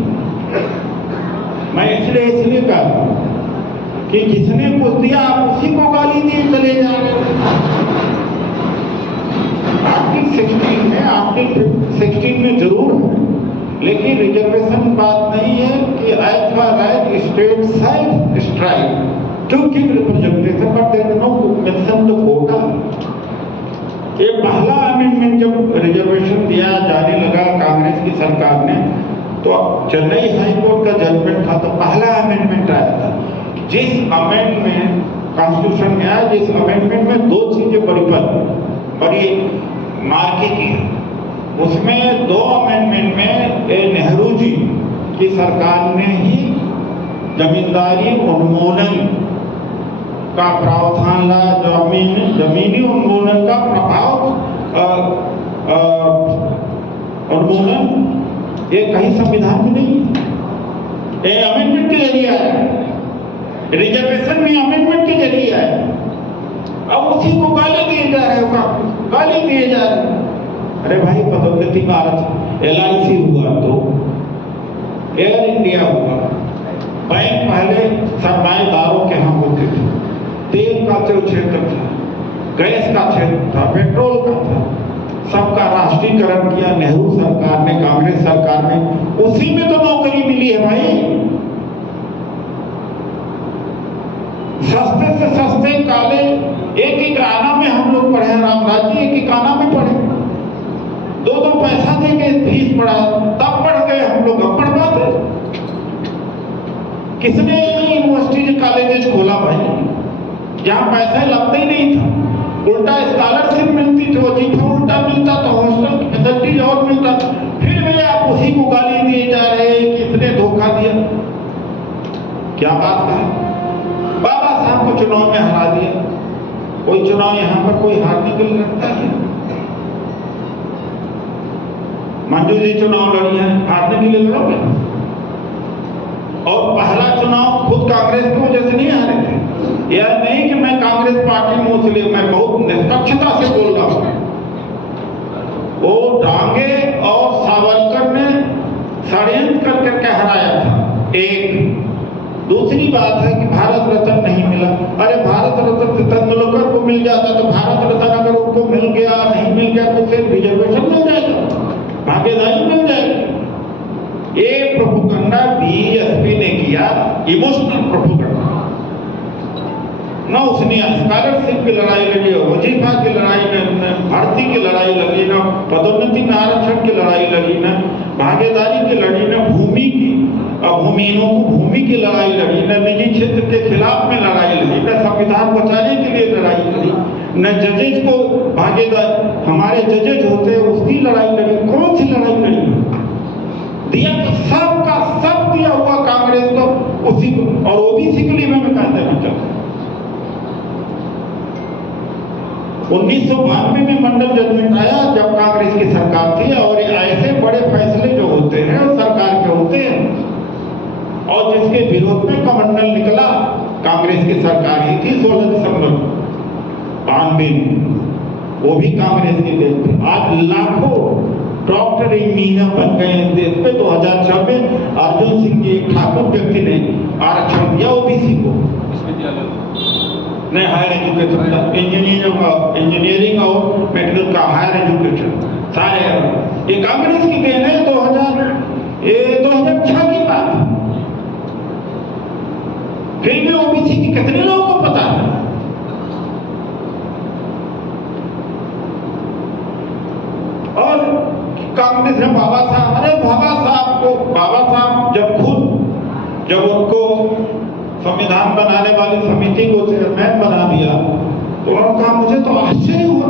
मैं इसलिए कहता हूँ कि जिसने कुछ दिया आप उसी को गाली दिए चले जाएंगे। रिजर्वेशन बात नहीं है कि as far right state side strike to give representation but there is no mention the quota. ये पहला अमेंडमेंट जब रिजर्वेशन दिया जाने लगा कांग्रेस की सरकार ने, तो चेन्नई हाई कोर्ट का जजमेंट था, तो पहला अमेंडमेंट आया था। जिस अमेंडमेंट कॉन्स्टिट्यूशन में आया, जिस अमेंडमेंट में दो चीजें बड़ी मार्के की, उसमें दो अमेंडमेंट में नेहरू जी की सरकार ने ही जमींदारी उन्मूलन का प्रावधान लाया। जमीनी उन्मूलन का प्रभाव उन्मूलन ये कहीं संविधान में नहीं, ये अमेंडमेंट के जरिए आया, रिजर्वेशन में अमेंडमेंट के जरिए आया। अब उसी को गाली दिए जा रहे हो, गाली दिए जा रहे हैं। अरे भाई, पदोन्नति का LIC हुआ, तो एयर इंडिया हुआ, बैंक पहले सरमाएदारों के यहाँ होते थे, तेल का जो क्षेत्र था, गैस का क्षेत्र था, पेट्रोल का था, सबका राष्ट्रीयकरण किया नेहरू सरकार ने, कांग्रेस सरकार ने। उसी में तो नौकरी मिली है भाई। सस्ते से सस्ते कॉलेज, एक आना में हम लोग पढ़े, रामराज जी एक आना में पढ़े, 2-2 पैसा दे के फीस पढ़ा, तब पढ़ गए हम लोग, अब पढ़ पाते। किसने यूनिवर्सिटी कॉलेजेस खोला भाई, जहां पैसा लगता ही नहीं था, उल्टा स्कॉलरशिप मिलती थी, वजीफा उल्टा मिलता था, हॉस्टल की फैसिलिटीज और मिलता। फिर भी आप उसी को गाली दिए जा रहे हैं, किसने धोखा दिया, क्या बात है। बाबा साहब को चुनाव में हरा दिया, कोई चुनाव यहां पर कोई हारने के लिए लड़ता है? मंजू जी चुनाव लड़ी है, हारने के लिए लड़ोगे? और पहला चुनाव खुद कांग्रेस की वजह से नहीं हारे थे। यह नहीं कि मैं कांग्रेस पार्टी में, इसलिए मैं बहुत निष्पक्षता से बोल रहा हूं। वो डांगे और सावरकर ने षड्यंत्र करके हराया था। एक दूसरी बात है कि भारत रत्न नहीं मिला। अरे भारत रत्न तेंदुलकर को मिल जाता, तो भारत रत्न अगर उनको मिल गया, नहीं मिल गया, तो फिर रिजर्वेशन मिल जाएगा, भागीदारी मिल जाएगी। ये प्रोपेगेंडा बीएसपी ने किया, इमोशनल प्रोपेगेंडा। ना उसने स्कॉलरशिप की लड़ाई लड़ी, वजीफा की लड़ाई, भर्ती की लड़ाई लड़ी, ना पदोन्नति में आरक्षण की लड़ाई लड़ी, ना भागीदारी की लड़ी, ना भूमि की, भूमिहीनों को भूमि की लड़ाई लड़ी, न निजी क्षेत्र के खिलाफ में लड़ाई लड़ी, न संविधान बचाने के लिए लड़ाई लड़ी, न जजेज को भागीदार, हमारे जजेज होते हैं उसकी लड़ाई लड़ी। कौन सी लड़ाई लड़ी दिया? तो सबका सब दिया हुआ कांग्रेस को, उसी को, और ओबीसी के लिए मैं कहता हूं। 1992 में मंडल जजमेंट आया, जब कांग्रेस की सरकार थी, और ऐसे बड़े फैसले जो होते हैं सरकार के होते हैं, और जिसके विरोध में कमंडल निकला, कांग्रेस की सरकार ही थी 16 दिसंबर 92 में, वो भी कांग्रेस की देश थी। आज लाखों डॉक्टर इंजीनियर बन गए इस देश पे। 2006 में अर्जुन सिंह जी ठाकुर व्यक्ति ने आरक्षण दिया ओबीसी को, नहीं हायर एजुकेशन, इंजीनियरिंग और मेडिकल का हायर एजुकेशन सारे, ये कांग्रेस की देन है। 2006 की बात है। फिर भी ओबीसी की कितने लोगों को पता है? और कांग्रेस ने बाबा साहब, अरे बाबा साहब जब उनको संविधान बनाने वाली समिति को चेयरमैन बना दिया, तो उन्होंने कहा मुझे तो आश्चर्य हुआ,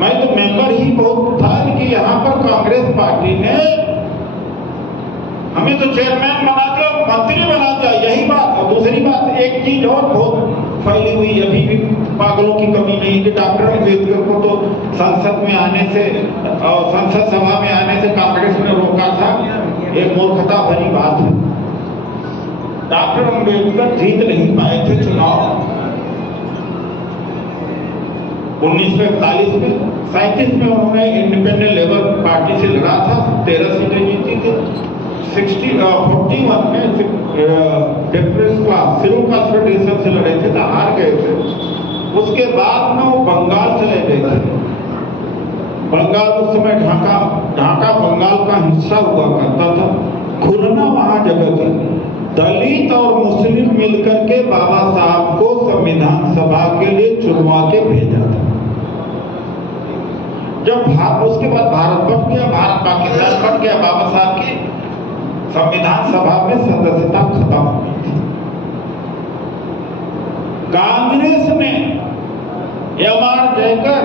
मैं तो मेंबर ही बहुत था कि यहाँ पर कांग्रेस पार्टी ने हमें तो चेयरमैन बना दिया, मंत्री बना दिया। यही बात। और दूसरी बात, एक चीज और बहुत फैली हुई, अभी भी पागलों की कमी नहीं कि डॉक्टर अम्बेडकर को तो संसद में आने से और संसद सभा में आने से कांग्रेस ने रोका था। एक मूर्खता भरी बात है। डॉक्टर अम्बेडकर जीत नहीं पाए थे चुनाव 1941 में। 37 में उन्होंने इंडिपेंडेंट लेबर पार्टी से लड़ा था, 13 सीटें जीती थी। 41 में difference class schedule caste federation से लड़े थे, तो हार गए थे। उसके बाद में वो बंगाल चले गए थे। बंगाल उस समय ढाका बंगाल का हिस्सा हुआ करता था, खुलना वहां जगह थी। दलित और मुस्लिम मिलकर के बाबा साहब को संविधान सभा के लिए चुनवा के भेजा था। जब उसके बाद भारत बट गया, भारत पाकिस्तान बट गया, बाबा साहब की संविधान सभा में सदस्यता खत्म हो गई थी। कांग्रेस ने एम.आर. जयकर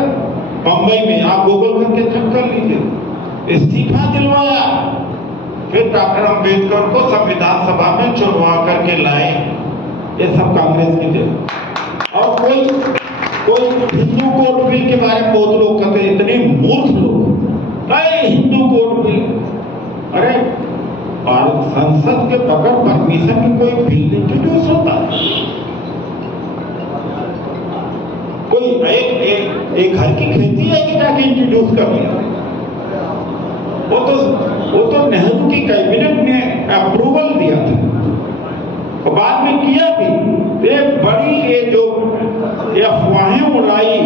बंबई में, आप गूगल करके चेक कर लीजिए, इस्तीफा दिलवाया, फिर डॉक्टर अंबेडकर को संविधान सभा में चुनवा करके लाए। ये सब कांग्रेस की थी। और कोई हिंदू कोड बिल के बारे में बहुत लोग कहते हैं, इतने मूर्ख लोग, हिंदू कोड बिल, अरे भारत संसद के बगैर परमिशन की कोई बिल इंट्रोड्यूस होता है? कोई एक घर की खेती है कि जाके इंट्रोड्यूस कर दिया? वो तो नेहरू की कैबिनेट ने अप्रूवल दिया था, बाद में किया भी। ये बड़ी ये जो अफवाहें उड़ाई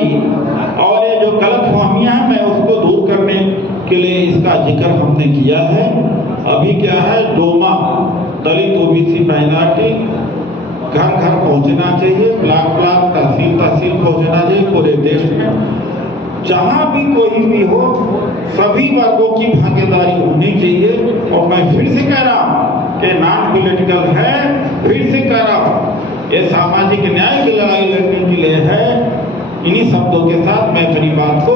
और ये जो गलतफहमियां हैं, मैं उसको दूर करने के लिए इसका जिक्र हमने किया है। अभी क्या है, डोमा दलित ओबीसी माइनॉरिटी घर घर पहुंचना चाहिए, ब्लॉक ब्लॉक तहसील तहसील पहुंचना चाहिए पूरे देश में। जहां भी कोई भी हो, सभी वर्गों की भागीदारी होनी चाहिए। और मैं फिर से कह रहा हूं कि नॉन पॉलिटिकल है, फिर से कह रहा हूं ये सामाजिक न्याय की लड़ाई लड़ने के लिए है। इन्हीं शब्दों के साथ मैं अपनी बात को